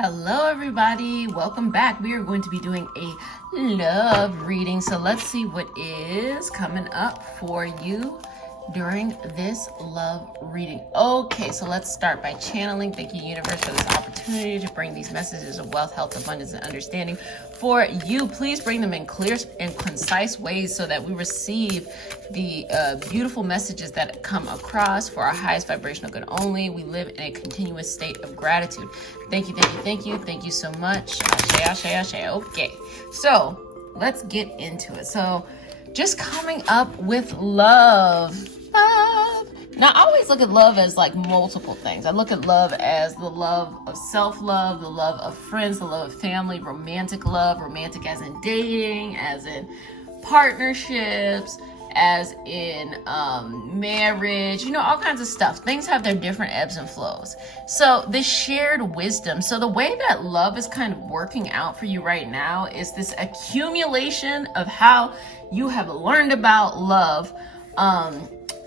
Hello everybody, welcome back. We are going to be doing a love reading. So let's see what is coming up for you during this love reading. Okay, so let's start by channeling. Thank you, universe, for this opportunity to bring these messages of wealth, health, abundance, and understanding for you. Please bring them in clear and concise ways so that we receive the beautiful messages that come across for our highest vibrational good only. We live in a continuous state of gratitude. Thank you, thank you, thank you. Thank you so much. Ashe, ashe, ashe. Okay, so let's get into it. So just coming up with love. Now, I always look at love as like multiple things. I look at love as the love of self-love, the love of friends, the love of family, romantic love, romantic as in dating, as in partnerships, as in marriage, you know, all kinds of stuff. Things have their different ebbs and flows. So the shared wisdom. So the way that love is kind of working out for you right now is this accumulation of how you have learned about love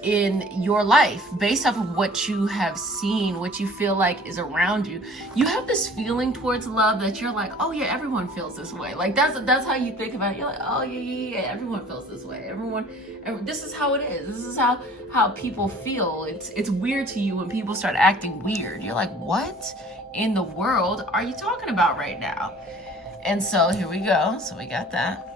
in your life based off of what you have seen, what you feel like is around you. You have this feeling towards love that you're like, oh yeah, everyone feels this way. Like that's how you think about it. You're like, oh yeah, everyone feels this way. This is how it is. This is how people feel. It's weird to you when people start acting weird. You're like, what in the world are you talking about right now? And so here we go. So we got that.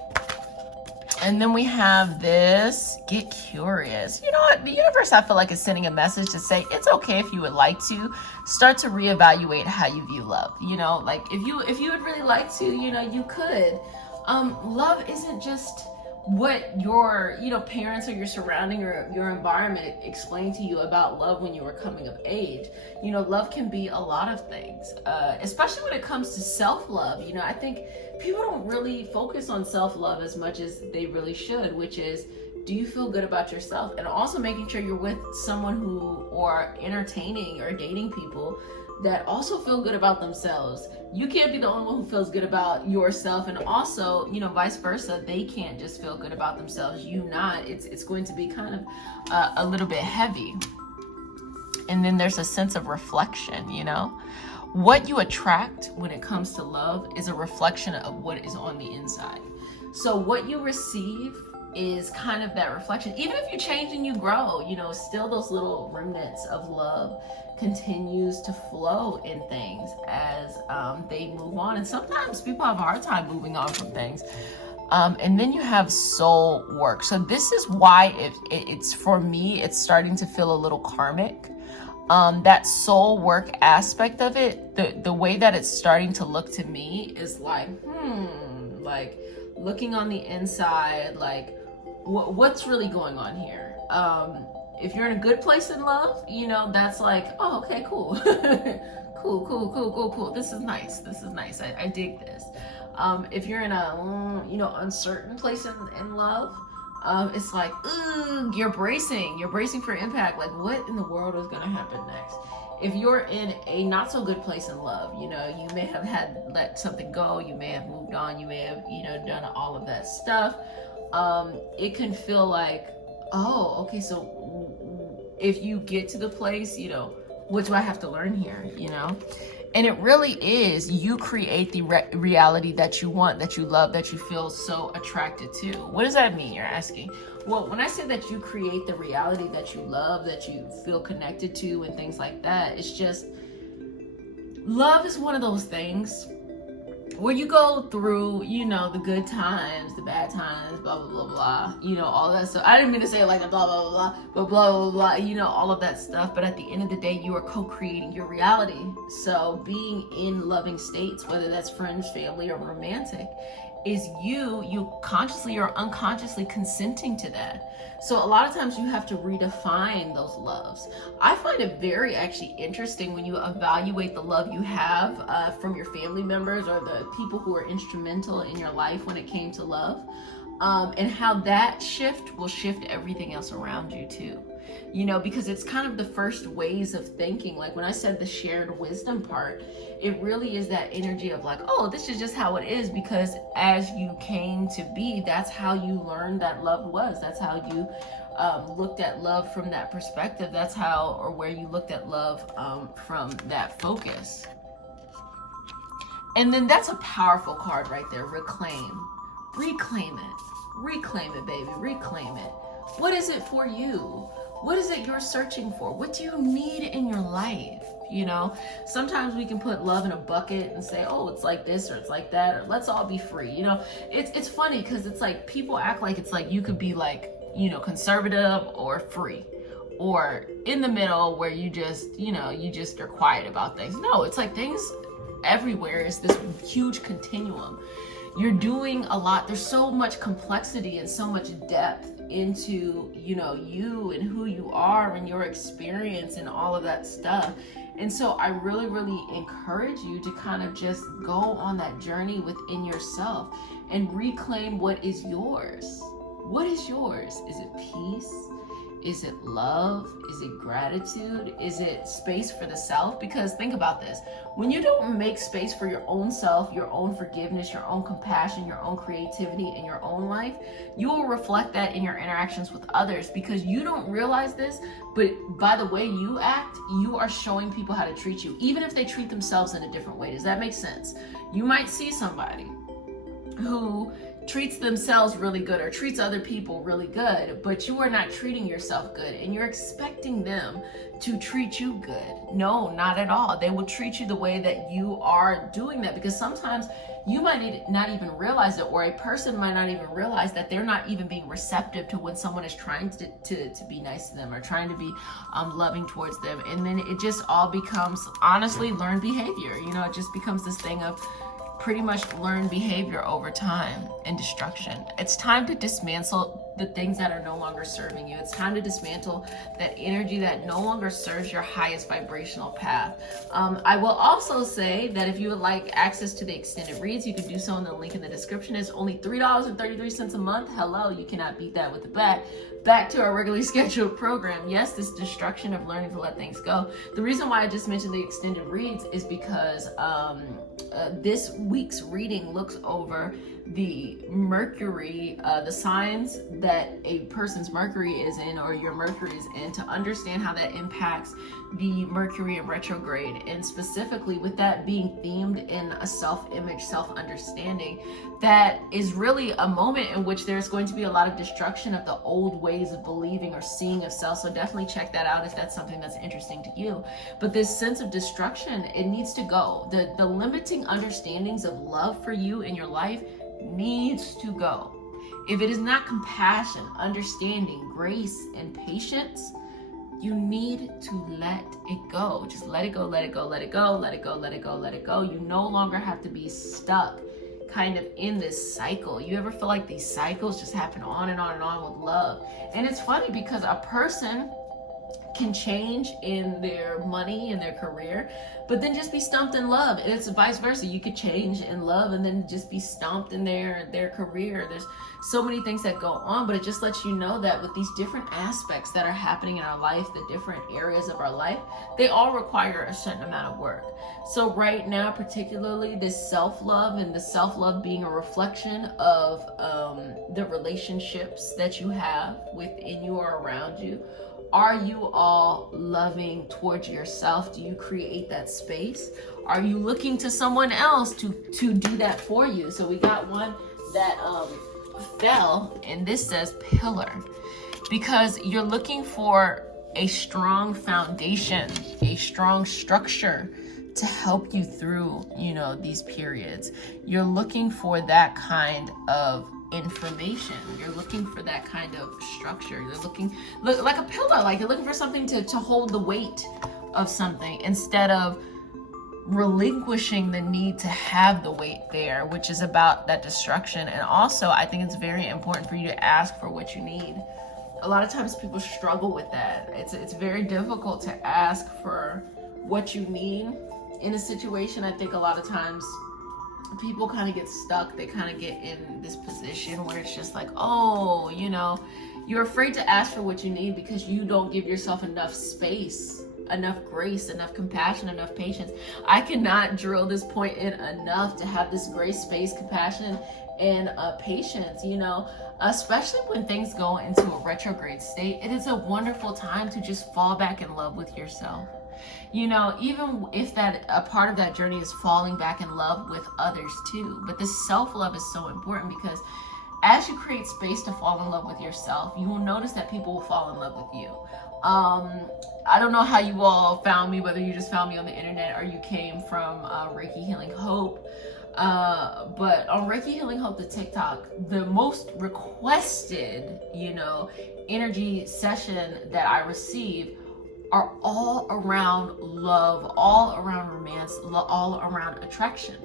And then we have this, get curious. You know what? The universe, I feel like, is sending a message to say, it's okay if you would like to start to reevaluate how you view love. You know, like if you would really like to, you know, you could. Love isn't just what your, you know, parents or your surrounding or your environment explained to you about love when you were coming of age. You know, love can be a lot of things, especially when it comes to self-love. You know, I think people don't really focus on self-love as much as they really should, which is, do you feel good about yourself? And also making sure you're with someone who, or entertaining or dating people that also feel good about themselves. You can't be the only one who feels good about yourself, and also, you know, vice versa. They can't just feel good about themselves, you not. It's going to be kind of a little bit heavy. And then there's a sense of reflection, you know. What you attract when it comes to love is a reflection of what is on the inside. So what you receive is kind of that reflection. Even if you change and you grow, you know, still those little remnants of love continues to flow in things as they move on. And sometimes people have a hard time moving on from things. And then you have soul work. So this is why it's for me, it's starting to feel a little karmic. That soul work aspect of it, the way that it's starting to look to me is like, like looking on the inside, like what's really going on here? If you're in a good place in love, you know, that's like, oh, okay, cool. cool. This is nice. I dig this. If you're in a, you know, uncertain place in love, it's like, ooh, you're bracing for impact. Like, what in the world is gonna happen next? If you're in a not so good place in love, you know, you may have let something go, you may have moved on, you may have, you know, done all of that stuff. It can feel like, oh, okay, so if you get to the place, you know, what do I have to learn here, you know? And it really is, you create the reality that you want, that you love, that you feel so attracted to. What does that mean, you're asking? Well, when I say that you create the reality that you love, that you feel connected to and things like that, it's just, love is one of those things where you go through, you know, the good times, the bad times, blah, blah, blah, blah, you know, all that stuff. I didn't mean to say it like a blah, blah, blah, but blah, blah, blah, you know, all of that stuff. But at the end of the day, you are co-creating your reality. So being in loving states, whether that's friends, family, or romantic, is you consciously or unconsciously consenting to that. So a lot of times you have to redefine those loves. I find it very actually interesting when you evaluate the love you have from your family members or the people who are instrumental in your life when it came to love, and how that shift will shift everything else around you too. You know, because it's kind of the first ways of thinking. Like when I said the shared wisdom part, it really is that energy of like, oh, this is just how it is, because as you came to be, that's how you learned that love was. That's how you looked at love from that perspective. That's how, or where you looked at love from that focus. And then that's a powerful card right there. Reclaim. Reclaim it. Reclaim it, baby. Reclaim it. What is it for you? What is it you're searching for? What do you need in your life? You know, sometimes we can put love in a bucket and say, oh, it's like this or it's like that, or let's all be free. You know, it's funny because it's like people act like it's like you could be like, you know, conservative or free, or in the middle where you just, you know, you just are quiet about things. No, it's like things everywhere is this huge continuum. You're doing a lot. There's so much complexity and so much depth into, you know, you and who you are and your experience and all of that stuff. And so I really, really encourage you to kind of just go on that journey within yourself and reclaim what is yours. What is yours? Is it peace? Is it love? Is it gratitude? Is it space for the self? Because think about this. When you don't make space for your own self, your own forgiveness, your own compassion, your own creativity in your own life, you will reflect that in your interactions with others, because you don't realize this, but by the way you act, you are showing people how to treat you, even if they treat themselves in a different way. Does that make sense? You might see somebody who treats themselves really good or treats other people really good, but you are not treating yourself good and you're expecting them to treat you good. No, not at all. They will treat you the way that you are doing that, because sometimes you might not even realize it, or a person might not even realize that they're not even being receptive to when someone is trying to be nice to them or trying to be loving towards them. And then it just all becomes, honestly, learned behavior. You know, it just becomes this thing of pretty much learned behavior over time and destruction. It's time to dismantle the things that are no longer serving you. It's time to dismantle that energy that no longer serves your highest vibrational path. I will also say that if you would like access to the extended reads, you can do so in the link in the description. It's only $3.33 a month. Hello, you cannot beat that with the back to our regularly scheduled program. Yes, this destruction of learning to let things go. The reason why I just mentioned the extended reads is because this week's reading looks over the Mercury, the signs that a person's Mercury is in, or your Mercury is in, to understand how that impacts the Mercury in retrograde. And specifically with that being themed in a self-image, self-understanding, that is really a moment in which there's going to be a lot of destruction of the old ways of believing or seeing of self. So definitely check that out if that's something that's interesting to you. But this sense of destruction, it needs to go. The limiting understandings of love for you in your life needs to go. If it is not compassion, understanding, grace, and patience, you need to let it go. Just let it go, let it go, let it go, let it go, let it go, let it go. You no longer have to be stuck kind of in this cycle. You ever feel like these cycles just happen on and on and on with love? And it's funny because a person can change in their money and their career, but then just be stumped in love. And it's vice versa. You could change in love and then just be stumped in their career. There's so many things that go on, but it just lets you know that with these different aspects that are happening in our life, the different areas of our life, they all require a certain amount of work. So right now, particularly this self-love, and the self-love being a reflection of the relationships that you have within you or around you. Are you all loving towards yourself? Do you create that space? Are you looking to someone else to do that for you? So we got one that fell, and this says pillar, because you're looking for a strong foundation, a strong structure to help you through, you know, these periods. You're looking for that kind of information. You're looking for that kind of structure. You're looking like a pillar, like you're looking for something to hold the weight of something, instead of relinquishing the need to have the weight there, which is about that destruction. And also, I think it's very important for you to ask for what you need. A lot of times people struggle with that. It's very difficult to ask for what you need in a situation. I think a lot of times people kind of get stuck. They kind of get in this position where it's just like, oh, you know, you're afraid to ask for what you need because you don't give yourself enough space, enough grace, enough compassion, enough patience. I cannot drill this point in enough to have this grace, space, compassion, and patience, you know, especially when things go into a retrograde state. It is a wonderful time to just fall back in love with yourself. You know, even if that a part of that journey is falling back in love with others too. But this self-love is so important, because as you create space to fall in love with yourself, you will notice that people will fall in love with you. I don't know how you all found me, whether you just found me on the internet or you came from Reiki Healing Hope. But on Reiki Healing Hope, the TikTok, the most requested, you know, energy session that I receive are all around love, all around romance, all around attraction.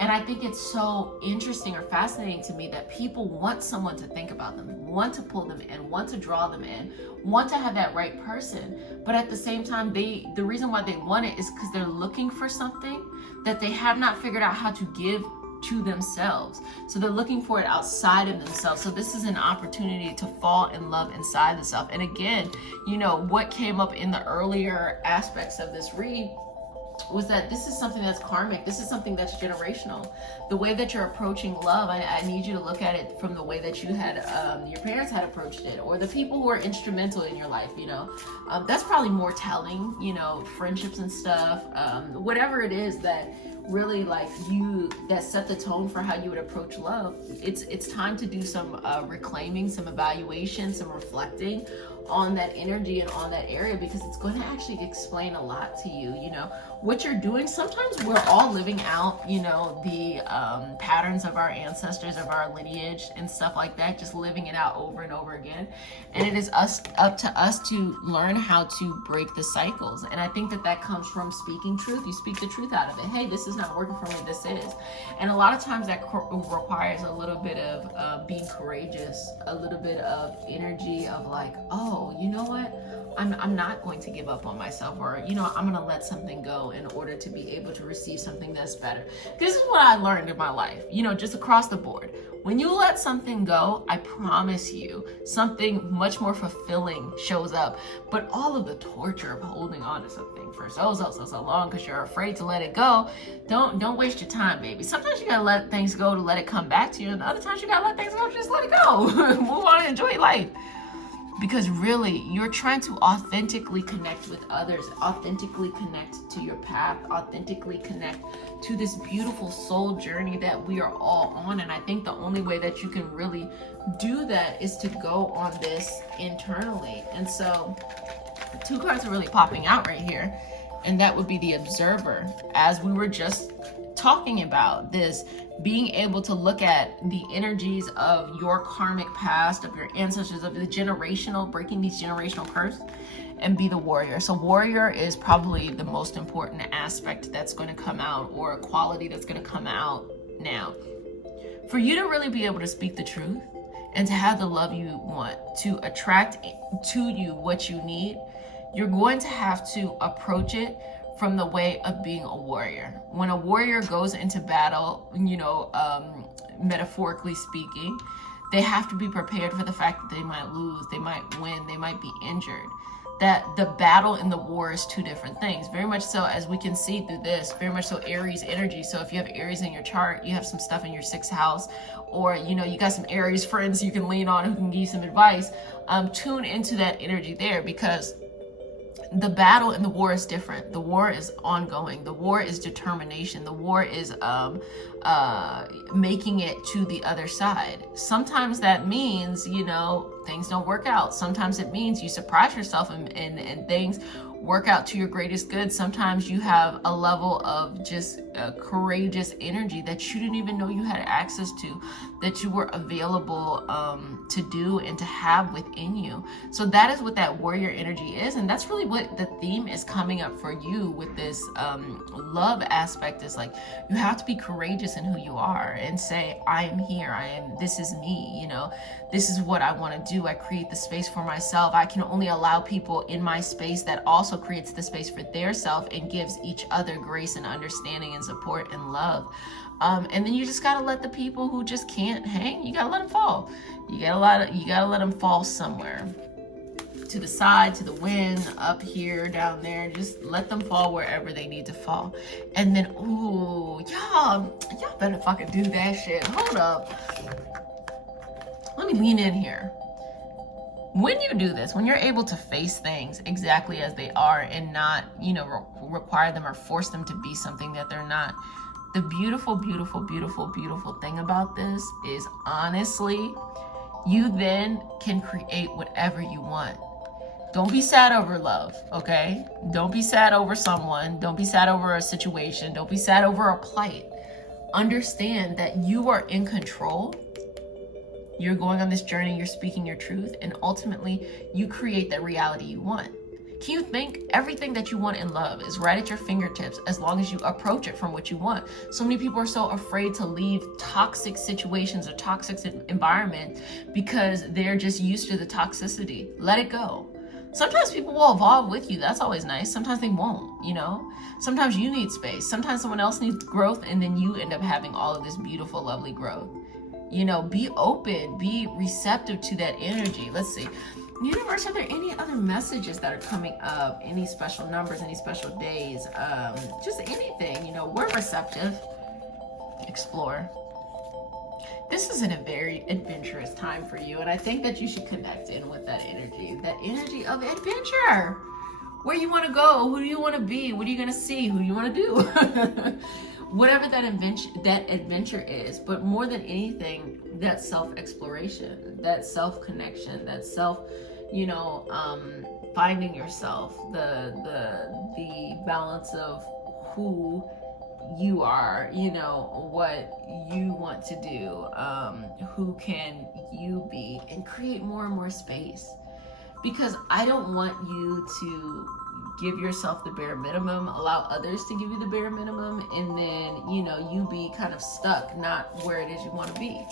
And I think it's so interesting or fascinating to me that people want someone to think about them, want to pull them in, want to draw them in, want to have that right person. But at the same time, the reason why they want it is because they're looking for something that they have not figured out how to give to themselves. So they're looking for it outside of themselves. So this is an opportunity to fall in love inside the self. And again, you know, what came up in the earlier aspects of this read was that this is something that's karmic. This is something that's generational. The way that you're approaching love, I need you to look at it from the way that you had, your parents had approached it, or the people who are instrumental in your life, you know. That's probably more telling, you know, friendships and stuff, whatever it is that really like you, that set the tone for how you would approach love. It's time to do some reclaiming, some evaluation, some reflecting on that energy and on that area, because it's going to actually explain a lot to you, you know, what you're doing. Sometimes we're all living out, you know, the patterns of our ancestors, of our lineage and stuff like that, just living it out over and over again. And it is up to us to learn how to break the cycles. And I think that comes from speaking truth. You speak the truth out of it. Hey, this is not working for me, this is. And a lot of times that requires a little bit of being courageous, a little bit of energy of like, oh, you know what? I'm not going to give up on myself, or, you know, I'm going to let something go in order to be able to receive something that's better. This is what I learned in my life, you know, just across the board. When you let something go, I promise you, something much more fulfilling shows up. But all of the torture of holding on to something for so long because you're afraid to let it go, don't waste your time, baby. Sometimes you gotta let things go to let it come back to you, and other times you gotta let things go, just let it go. Move on and enjoy life. Because really, you're trying to authentically connect with others, authentically connect to your path, authentically connect to this beautiful soul journey that we are all on. And I think the only way that you can really do that is to go on this internally. And so 2 cards are really popping out right here. And that would be the Observer, as we were just talking about this, being able to look at the energies of your karmic past, of your ancestors, of the generational, breaking these generational curses, and be the warrior. So warrior is probably the most important aspect that's going to come out, or a quality that's going to come out now. For you to really be able to speak the truth and to have the love you want, to attract to you what you need, you're going to have to approach it from the way of being a warrior. When a warrior goes into battle, you know, metaphorically speaking, they have to be prepared for the fact that they might lose, they might win, they might be injured. That the battle and the war is 2 different things. Very much so, as we can see through this, very much so Aries energy. So if you have Aries in your chart, you have some stuff in your 6th house, or, you know, you got some Aries friends you can lean on who can give you some advice. Tune into that energy there, because the battle and the war is different. The war is ongoing. The war is determination. The war is making it to the other side. Sometimes that means, you know, things don't work out. Sometimes it means you surprise yourself and things work out to your greatest good. Sometimes you have a level of just courageous energy that you didn't even know you had access to, that you were available to do and to have within you. So that is what that warrior energy is. And that's really what the theme is coming up for you with this love aspect. Is like, you have to be courageous in who you are and say, I am here. This is me, you know, this is what I want to do. I create the space for myself. I can only allow people in my space that also creates the space for their self and gives each other grace and understanding and support and love. And then you just gotta let the people who just can't hang, you gotta let them fall. You gotta let them fall somewhere. To the side, to the wind, up here, down there. Just let them fall wherever they need to fall. And then, ooh, y'all better fucking do that shit. Hold up. Let me lean in here. When you do this, when you're able to face things exactly as they are and not, require them or force them to be something that they're not, the beautiful, beautiful, beautiful, beautiful thing about this is, honestly, you then can create whatever you want. Don't be sad over love, okay? Don't be sad over someone. Don't be sad over a situation. Don't be sad over a plight. Understand that you are in control. You're going on this journey, you're speaking your truth, and ultimately you create that reality you want. Can you think? Everything that you want in love is right at your fingertips as long as you approach it from what you want. So many people are so afraid to leave toxic situations or toxic environments because they're just used to the toxicity. Let it go. Sometimes people will evolve with you. That's always nice. Sometimes they won't, Sometimes you need space. Sometimes someone else needs growth, and then you end up having all of this beautiful, lovely growth. Be open, be receptive to that energy. Let's see. Universe, are there any other messages that are coming up? Any special numbers, any special days? Just anything, we're receptive. Explore. This is a very adventurous time for you, and I think that you should connect in with that energy of adventure. Where you want to go, who do you want to be, what are you going to see, who do you want to do? Whatever that adventure is, but more than anything, that self-exploration, that self-connection, that self, finding yourself, the balance of who you are, what you want to do, who can you be, and create more and more space. Because I don't want you to give yourself the bare minimum, allow others to give you the bare minimum, and then, you be kind of stuck, not where it is you want to be.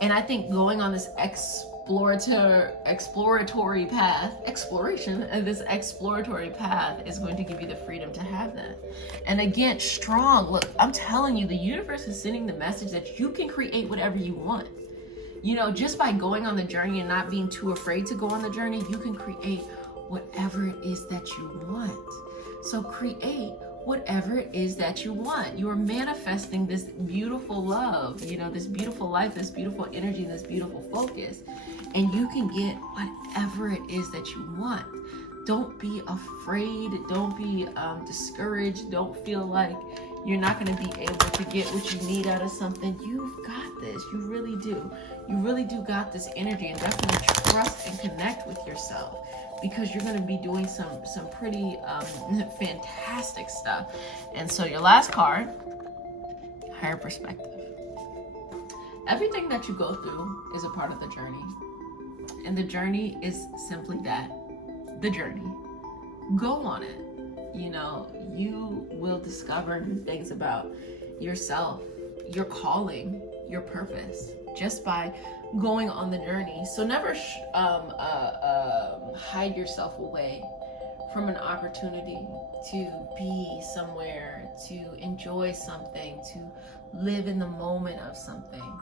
And I think going on this exploratory path is going to give you the freedom to have that. And again, strong. Look, I'm telling you, the universe is sending the message that you can create whatever you want. Just by going on the journey and not being too afraid to go on the journey, you can create whatever it is that you want. So create whatever it is that you want. You are manifesting this beautiful love, this beautiful life, this beautiful energy, this beautiful focus. And you can get whatever it is that you want. Don't be afraid. Don't be discouraged. Don't feel like you're not going to be able to get what you need out of something. You've got this. You really do. You really do got this energy, and definitely trust and connect with yourself, because you're going to be doing some pretty fantastic stuff. And so your last card, higher perspective. Everything that you go through is a part of the journey. And the journey is simply that, the journey. Go on it. You will discover new things about yourself, your calling, your purpose, just by going on the journey. So never hide yourself away from an opportunity to be somewhere, to enjoy something, to live in the moment of something.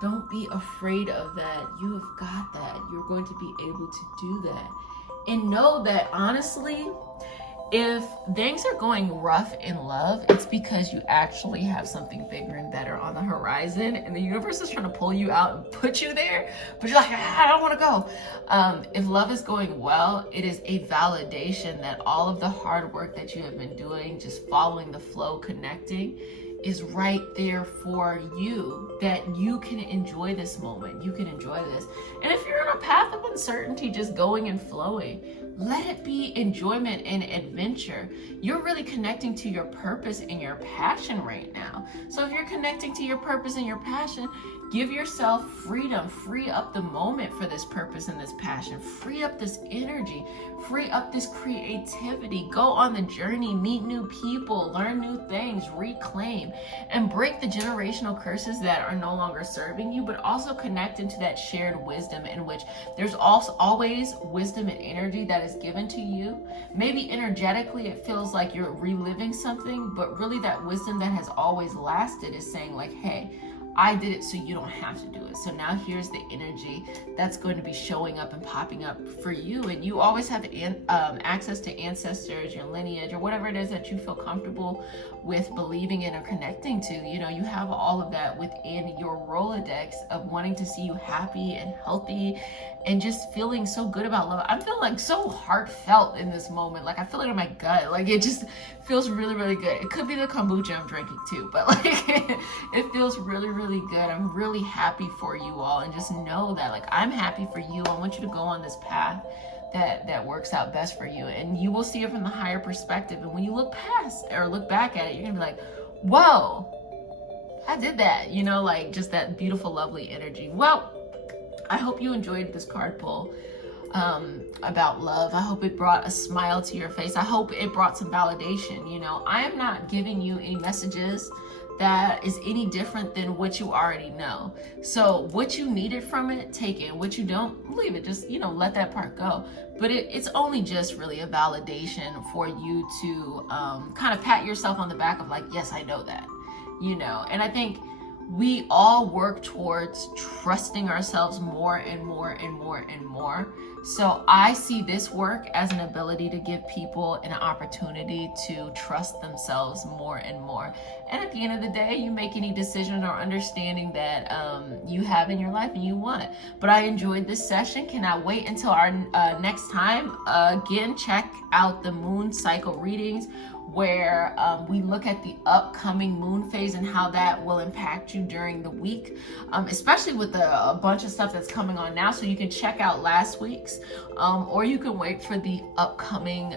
Don't be afraid of that. You have got that. You're going to be able to do that. And know that, honestly, if things are going rough in love, it's because you actually have something bigger and better on the horizon, and the universe is trying to pull you out and put you there, but you're like, I don't want to go. If love is going well, it is a validation that all of the hard work that you have been doing, just following the flow, connecting, is right there for you, that you can enjoy this moment. You can enjoy this. And if you're on a path of uncertainty, just going and flowing, let it be enjoyment and adventure. You're really connecting to your purpose and your passion right now. So if you're connecting to your purpose and your passion, give yourself freedom. Free up the moment for this purpose and this passion. Free up this energy. Free up this creativity. Go on the journey. Meet new people. Learn new things. Reclaim. And break the generational curses that are no longer serving you, but also connect into that shared wisdom, in which there's also always wisdom and energy that is given to you. Maybe energetically it feels like you're reliving something, but really that wisdom that has always lasted is saying like, hey, I did it so you don't have to do it. So now here's the energy that's going to be showing up and popping up for you. And you always have access to ancestors, your lineage, or whatever it is that you feel comfortable with believing in or connecting to. You have all of that within your Rolodex of wanting to see you happy and healthy and just feeling so good about love. I'm feeling like so heartfelt in this moment. Like I feel it in my gut. Like it just feels really, really good. It could be the kombucha I'm drinking too, but like it feels really, really good. I'm really happy for you all, and just know that like I'm happy for you. I want you to go on this path that works out best for you, and you will see it from the higher perspective. And when you look past or look back at it, you're gonna be like, whoa, I did that, you know, like just that beautiful, lovely energy. Well, I hope you enjoyed this card pull about love. I hope it brought a smile to your face. I hope it brought some validation. You know, I am not giving you any messages that is any different than what you already know. So what you needed from it, take it. What you don't, leave it. Just, you know, let that part go. But it's only just really a validation for you to kind of pat yourself on the back of like, yes, I know that, you know. And I think we all work towards trusting ourselves more and more and more and more. So I see this work as an ability to give people an opportunity to trust themselves more and more. And at the end of the day, you make any decision or understanding that you have in your life and you want. But I enjoyed this session. Cannot wait until our next time. Again, check out the moon cycle readings, where we look at the upcoming moon phase and how that will impact you during the week, especially with a bunch of stuff that's coming on now. So you can check out last week's, or you can wait for the upcoming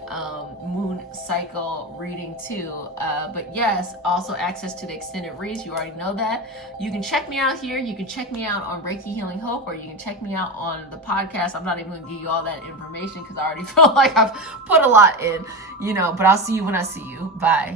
moon cycle reading too. But yes, also access to the extended reads. You already know that. You can check me out here. You can check me out on Reiki Healing Hope, or you can check me out on the podcast. I'm not even going to give you all that information because I already feel like I've put a lot in, you know, but I'll see you when I see you. Bye.